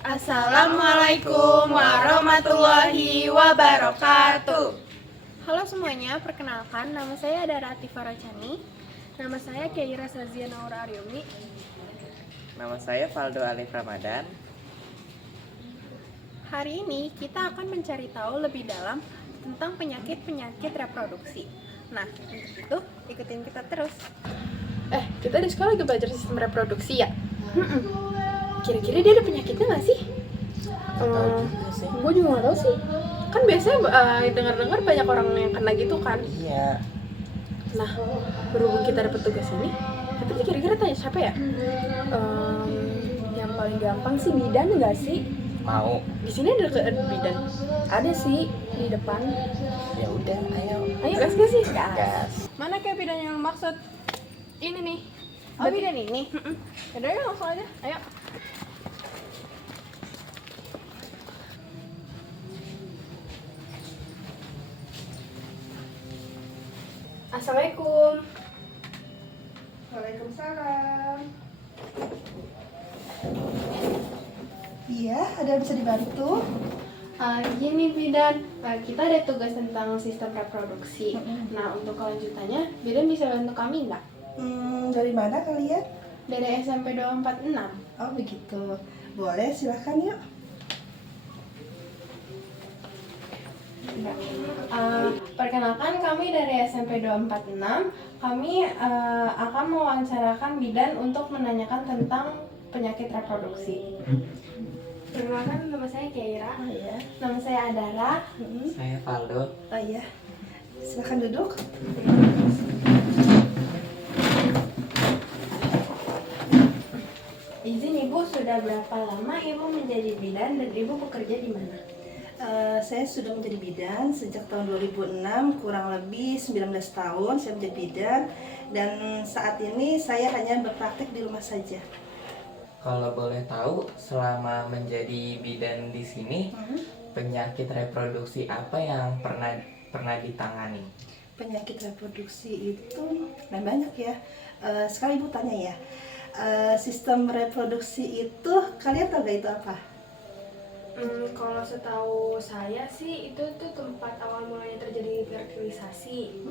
Assalamualaikum warahmatullahi wabarakatuh. Halo semuanya, perkenalkan nama saya Adara Atifah Rachani. Nama saya Keira Sazia Naura Aryumi. Nama saya Valdo Alif Ramadan. Hari ini kita akan mencari tahu lebih dalam tentang penyakit-penyakit reproduksi. Nah, untuk itu ikutin kita terus. Kita di sekolah lagi belajar sistem reproduksi ya? Kira-kira dia ada penyakitnya nggak sih? Gue juga nggak tahu sih. Kan biasanya dengar-dengar banyak orang yang kena gitu kan? Iya. Nah, berhubung kita dapat tugas ini, kita tuh kira-kira tanya siapa ya? Yang paling gampang sih bidan nggak sih? Mau? Di sini ada bidan. Ada sih di depan. Ya udah, ayo. Ayo gas gak sih? Gas. Mana kayak bidan yang maksud? Ini nih. Oh, bidan ini. Yaudah ya langsung aja. Ayo. Assalamualaikum. Waalaikumsalam. Iya, ada yang bisa dibantu? Gini bidan, kita ada tugas tentang sistem reproduksi. Nah, untuk kelanjutannya, bidan bisa bantu kami nggak? Dari mana kalian? Dari SMP 246. Oh begitu. Boleh, silahkan yuk. Perkenalkan, kami dari SMP 246. Kami akan mewawancarakan bidan untuk menanyakan tentang penyakit reproduksi. Perkenalkan, nama saya Keira. Oh iya. Nama saya Adara. Saya Valdo. Oh iya. Silahkan duduk. Izin Ibu, sudah berapa lama Ibu menjadi bidan dan Ibu bekerja di mana? Saya sudah menjadi bidan sejak tahun 2006, kurang lebih 19 tahun saya menjadi bidan, dan saat ini saya hanya berpraktik di rumah saja. Kalau boleh tahu, selama menjadi bidan di sini, penyakit reproduksi apa yang pernah ditangani? Penyakit reproduksi itu banyak ya. Sekali Ibu tanya ya, sistem reproduksi itu kalian tahu gak itu apa? Kalau setahu saya sih itu tuh tempat awal mulanya terjadi fertilisasi.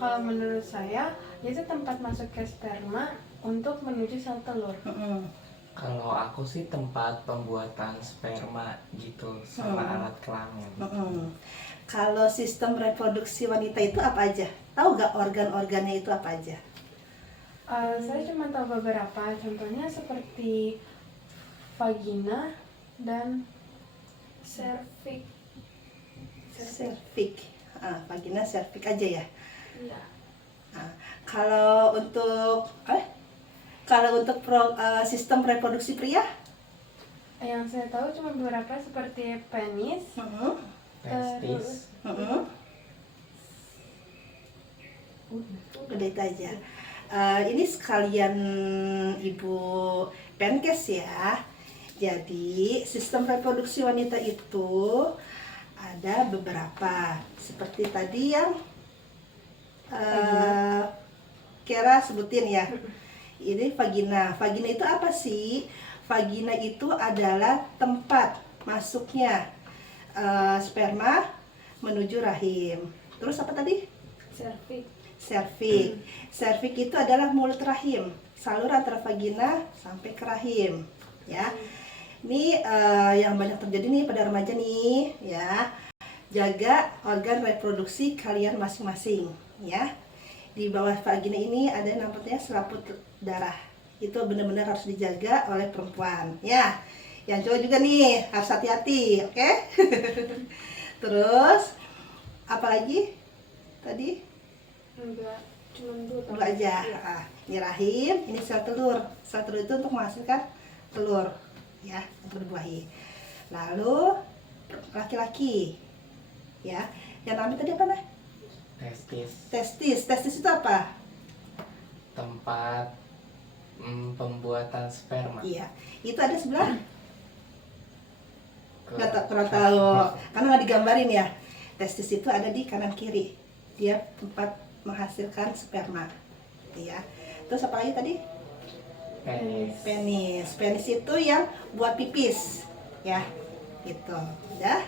Kalau menurut saya itu tempat masuknya sperma untuk menuju sel telur. Kalau aku sih tempat pembuatan sperma gitu sama alat kelamin. Kalau sistem reproduksi wanita itu apa aja? Tahu gak organ-organnya itu apa aja? Saya cuma tahu beberapa, contohnya seperti vagina dan serviks. Serviks. Vagina, serviks aja ya. Iya. Kalau untuk sistem reproduksi pria? Yang saya tahu cuma beberapa seperti penis, Testis. Udah itu aja. Ini sekalian Ibu penkes ya. Jadi sistem reproduksi wanita itu ada beberapa, seperti tadi yang Kira sebutin ya. Ini vagina. Vagina itu apa sih? Vagina itu adalah tempat masuknya sperma menuju rahim. Terus apa tadi? serviks. Serviks. Serviks itu adalah mulut rahim, saluran antara vagina sampai ke rahim, ya. Ini yang banyak terjadi nih pada remaja nih, ya. Jaga organ reproduksi kalian masing-masing, ya. Di bawah vagina ini ada namanya selaput darah. Itu benar-benar harus dijaga oleh perempuan, ya. Yang cowok juga nih harus hati-hati, oke? Terus apalagi tadi? Enggak, cuma dua Aja. Ini rahim, ini sel telur. Sel telur itu untuk menghasilkan telur, ya, untuk dibuahi. Lalu laki-laki, ya. Yang namanya tadi apa nih? Testis. Testis. Testis itu apa? Tempat pembuatan sperma. Iya. Itu ada sebelah? Kurang tahu. Karena nggak digambarin ya. Testis itu ada di kanan kiri. Dia tempat menghasilkan sperma, ya. Terus apa lagi tadi? Penis. Penis itu yang buat pipis, ya, gitu. Udah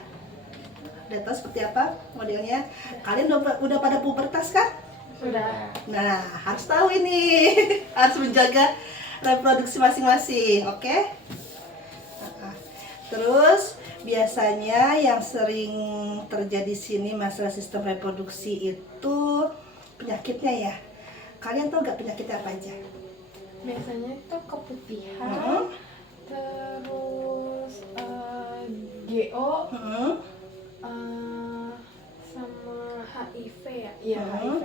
tahu seperti apa modelnya? Kalian udah pada pubertas kan? Sudah. Nah, harus tahu ini, harus menjaga reproduksi masing-masing, oke? Nah, terus biasanya yang sering terjadi sini masalah sistem reproduksi itu penyakitnya ya. Kalian tahu nggak penyakitnya apa aja? Biasanya itu keputihan, Hmm. terus GO, Hmm. sama HIV ya? Iya, Hmm. HIV.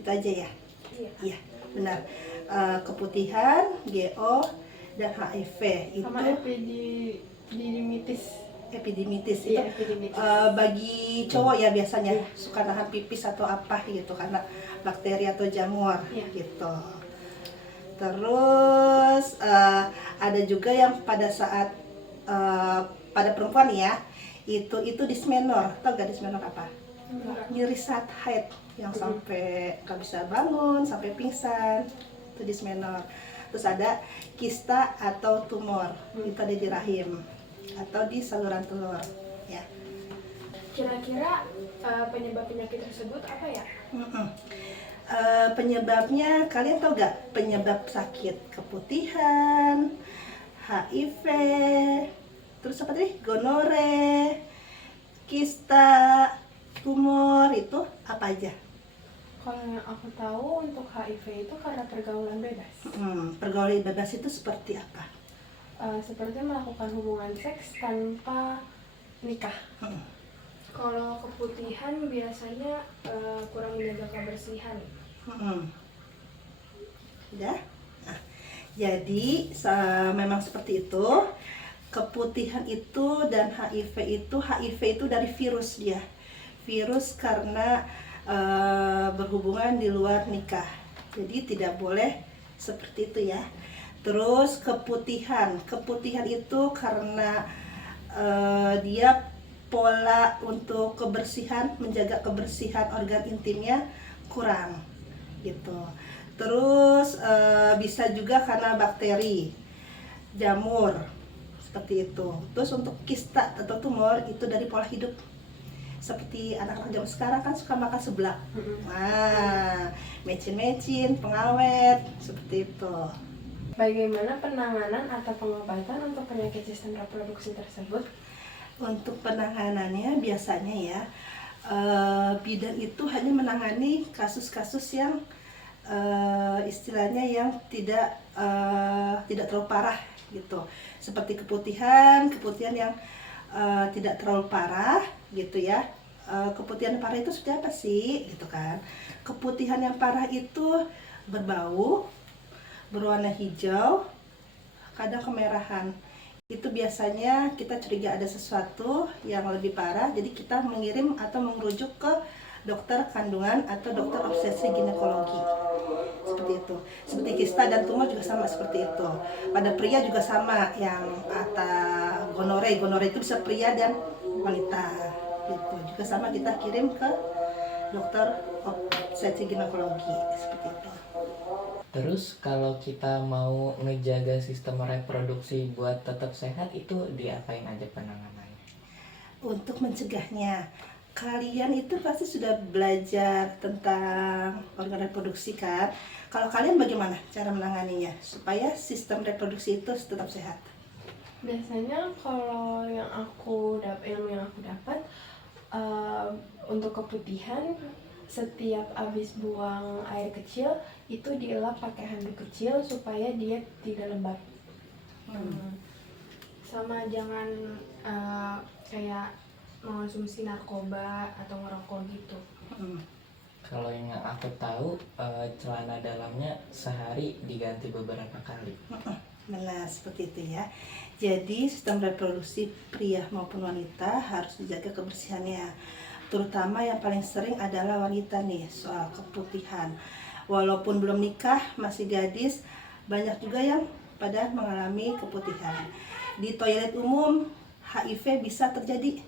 Itu aja ya? Iya. Iya, benar. Keputihan, GO, dan HIV itu Sama epididymitis. epidemitis itu Iya, epididymitis. bagi cowok ya biasanya suka nahan pipis atau apa gitu karena bakteri atau jamur Iya. gitu. Terus ada juga yang pada saat pada perempuan ya itu dismenor. Tahu gak dismenor apa? Enggak. Nyeri saat haid yang sampai nggak bisa bangun, sampai pingsan, itu dismenor. Terus ada kista atau tumor, itu ada di rahim atau di saluran telur, ya. Kira-kira penyebab penyakit tersebut apa ya? Mm-mm. Penyebabnya kalian tahu gak? Penyebab sakit keputihan, HIV, terus apa tadi? Gonore, kista, tumor, itu apa aja? Kalau yang aku tahu untuk HIV itu karena pergaulan bebas. Pergaulan bebas itu seperti apa? Seperti melakukan hubungan seks tanpa nikah. Kalau keputihan biasanya kurang menjaga kebersihan. Udah? Nah, jadi memang seperti itu. Keputihan itu dan HIV itu dari virus dia. Virus karena berhubungan di luar nikah. Jadi tidak boleh seperti itu ya. Terus keputihan itu karena dia pola untuk kebersihan, menjaga kebersihan organ intimnya kurang gitu. Terus bisa juga karena bakteri, jamur seperti itu. Terus untuk kista atau tumor itu dari pola hidup. Seperti anak-anak zaman sekarang kan suka makan seblak. Nah, mecin-mecin, pengawet, seperti itu. Bagaimana penanganan atau pengobatan untuk penyakit sistem reproduksi tersebut? Untuk penanganannya biasanya ya, bidan itu hanya menangani kasus-kasus yang istilahnya yang tidak terlalu parah gitu. Seperti keputihan yang tidak terlalu parah gitu ya. Keputihan parah itu seperti apa sih gitu kan? Keputihan yang parah itu berbau, berwarna hijau, kadang kemerahan. Itu biasanya kita curiga ada sesuatu yang lebih parah, jadi kita mengirim atau merujuk ke dokter kandungan atau dokter obstetri ginekologi. Seperti itu. Seperti kista dan tumor juga sama seperti itu. Pada pria juga sama, yang gonore itu bisa pria dan wanita. Gitu. Juga sama kita kirim ke dokter obstetri ginekologi seperti itu. Terus kalau kita mau ngejaga sistem reproduksi buat tetap sehat itu diapain aja penanganannya? Untuk mencegahnya, kalian itu pasti sudah belajar tentang organ reproduksi kan? Kalau kalian bagaimana cara menanganinya supaya sistem reproduksi itu tetap sehat? Biasanya kalau ilmu yang aku dapat untuk keputihan, setiap habis buang air kecil itu dielap pakai handuk kecil supaya dia tidak lembab. Sama jangan kayak mengonsumsi narkoba atau ngerokok gitu. Kalau yang aku tahu celana dalamnya sehari diganti beberapa kali. Nah, seperti itu ya. Jadi sistem reproduksi pria maupun wanita harus dijaga kebersihannya. Terutama yang paling sering adalah wanita nih, soal keputihan. Walaupun belum nikah, masih gadis, banyak juga yang pada mengalami keputihan. Di toilet umum, HIV bisa terjadi.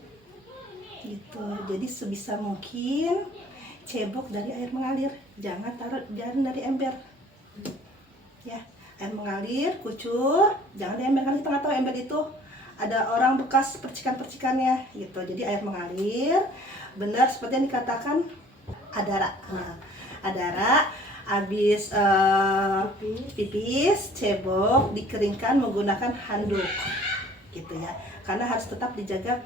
Gitu. Jadi sebisa mungkin cebok dari air mengalir, jangan dari ember. Ya, Air mengalir, kucur, jangan diambil kan, kita nggak tahu ember itu ada orang bekas percikan-percikannya gitu. Jadi air mengalir, benar seperti yang dikatakan Adara. Nah, Adara habis pipis, cebok, dikeringkan menggunakan handuk gitu ya. Karena harus tetap dijaga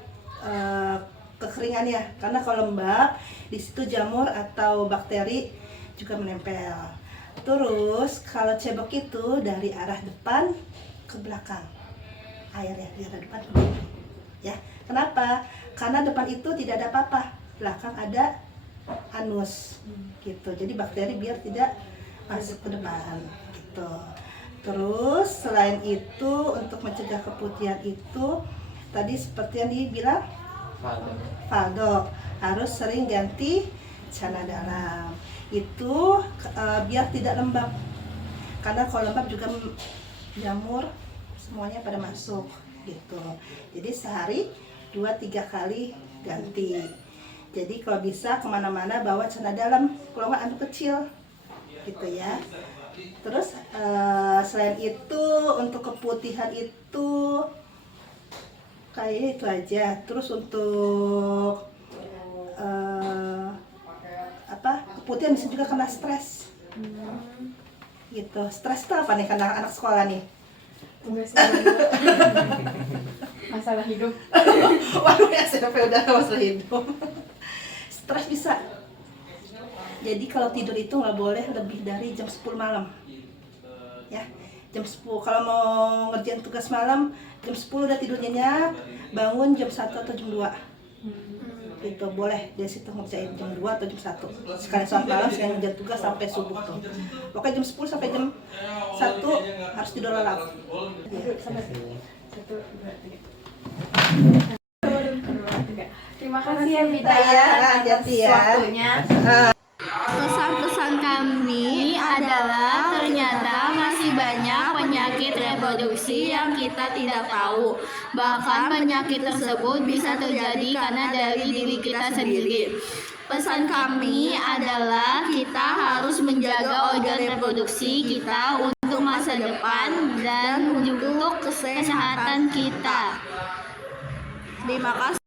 kekeringannya. Karena kalau lembab, di situ jamur atau bakteri juga menempel. Terus kalau cebok itu dari arah depan ke belakang. Air ya, dari arah depan ke belakang. Ya, kenapa? Karena depan itu tidak ada apa-apa, belakang ada anus gitu. Jadi bakteri biar tidak masuk ke depan gitu. Terus selain itu untuk mencegah keputihan itu tadi seperti yang dibilang Valdo harus sering ganti celana dalam. Itu biar tidak lembab. Karena kalau lembab juga jamur semuanya pada masuk gitu. Jadi sehari 2-3 kali ganti. Jadi kalau bisa kemana-mana bawa celana dalam, kalau nggak anduk kecil gitu ya. Terus selain itu untuk keputihan itu kayak itu aja. Terus untuk keputihan bisa juga kena stres gitu. Stres itu apa nih karena anak sekolah nih? Tugas masalah hidup. Waduh ya SMP udah masalah hidup. Stres bisa. Jadi kalau tidur itu nggak boleh lebih dari jam 10 malam. Ya, jam 10. Kalau mau ngerjain tugas malam, jam 10 udah tidur nyenyak, bangun jam 1 atau jam 2. Gitu, boleh dari situ ngerjain jam 2 atau jam 1. Sekali sholat malam, sekali ngerjain tugas sampai subuh tuh. Pokoknya jam 10 sampai jam 1 harus tidur lelap. Terima kasih ya Bida Ya, atas hati-hati ya. waktunya. Pesan-pesan kami adalah ternyata masih banyak penyakit reproduksi yang kita tidak tahu. Bahkan penyakit tersebut bisa terjadi karena dari diri kita sendiri. Pesan kami adalah kita harus menjaga organ reproduksi kita untuk masa depan dan untuk kesehatan kita. Terima kasih.